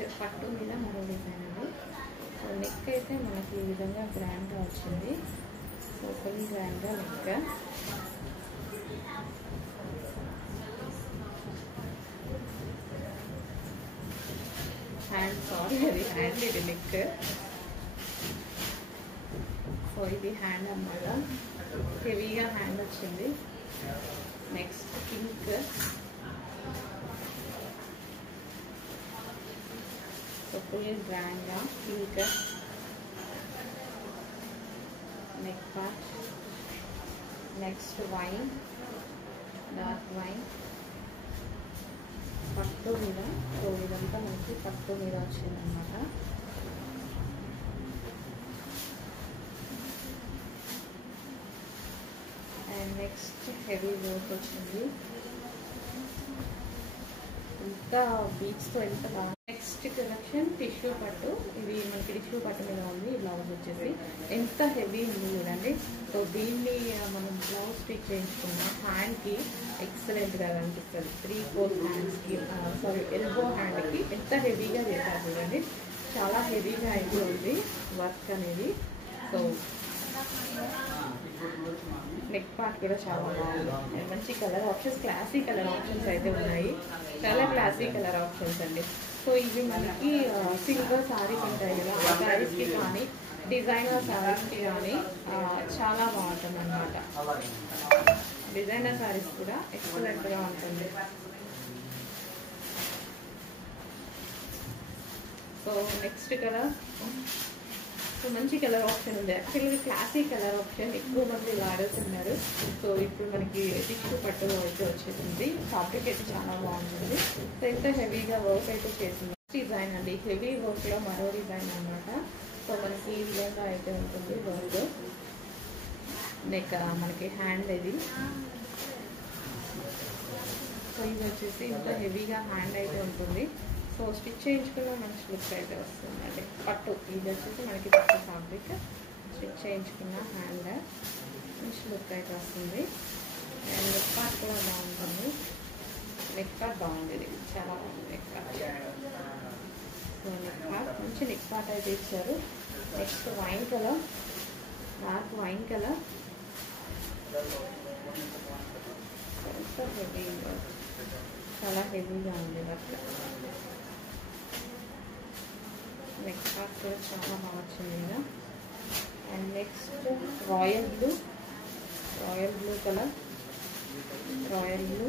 Next పట్టు మీద మరో డిజైన్ అండి. సో నెక్ అయితే మనకి ఈ విధంగా గ్రాండ్గా వచ్చింది. సో ఫుల్ గ్రాండ్గా నెక్. హ్యాండ్, సారీ అది హ్యాండ్, ఇది నెక్. సో ఇది హ్యాండ్ అన్నమాట, హెవీగా హ్యాండ్ వచ్చింది. నెక్స్ట్ పింక్, సో ఫుల్ గ్రాండ్గా pink neck part. Next wine, dark wine పట్టు మీద. సో ఇదంతా మనకి పట్టు మీద వచ్చిందనమాట. అండ్ నెక్స్ట్ హెవీ వర్క్ వచ్చింది, ఇంకా బీట్స్తో ఎంత బాగా. నెక్స్ట్ కలెక్షన్ టిష్యూ పట్టు. ఇది మనకి టిష్యూ పట్టు మీద ఉంది. బ్లౌజ్ వచ్చేసి ఎంత హెవీ ఉంది చూడండి. సో దీన్ని మనం బ్లౌజ్ స్టిచ్ చేయించుకున్న హ్యాండ్కి ఎక్సలెంట్గా కనిపిస్తుంది. 3/4 హ్యాండ్స్కి, సారీ ఎల్బో హ్యాండ్కి ఎంత హెవీగా చేశారు చూడండి. చాలా హెవీగా అయితే ఉంది వర్క్ అనేది. సో నెక్ పార్ట్ కూడా చాలా బాగుంది. మంచి colour options, classy colour options అయితే ఉన్నాయి. చాలా క్లాసీ కలర్ ఆప్షన్స్ అండి. సో ఇవి మనకి సిల్వర్ శారీస్ ఉంటాయి కదా, ఆ శారీస్కి కానీ డిజైనర్ శారీస్కి కానీ చాలా బాగుంటుంది అన్నమాట. డిజైనర్ శారీస్ కూడా ఎక్సలెంట్గా ఉంటుంది. సో నెక్స్ట్ కలర్, సో మంచి కలర్ ఆప్షన్ ఉంది. యాక్చువల్గా క్లాసీ కలర్ ఆప్షన్ ఎక్కువ మంది వాడుతున్నారు. సో ఇప్పుడు మనకి టిష్యూ పట్టు అయితే వచ్చేసింది. ఫ్యాబ్రిక్ అయితే చాలా బాగుంటుంది. సో ఎంత హెవీగా వర్క్ అయితే చేసింది. డిజైన్ అండి, హెవీ వర్క్లో మరో డిజైన్ అనమాట. సో మనకి ఈ విధంగా అయితే ఉంటుంది వర్క్. నెక్ మనకి హ్యాండ్ ఇది. సో ఇది వచ్చేసి ఇంత హెవీగా హ్యాండ్ అయితే ఉంటుంది. సో స్టిచ్ చేయించుకున్న మంచి లుక్ అయితే వస్తుందండి. పట్టు ఇది వచ్చేసి మనకి పట్టు ఫ్యాబ్రిక్, స్టిచ్ చేయించుకున్న హ్యాండ్ మంచి లుక్ అయితే వస్తుంది. అండ్ నెక్ పార్ట్ కూడా బాగుంటుంది. నెక్ పార్ట్ బాగుంది, ఇది చాలా బాగుంది neck part. So neck part మంచి నెక్ పార్ట్ అయితే ఇచ్చారు. Next wine colour, dark wine colour. Heavy, చాలా హెవీగా ఉంది వర్క్. నెక్ పార్ట్ కూడా చాలా బాగా వచ్చింది కదా. And next royal blue, royal blue colour, royal blue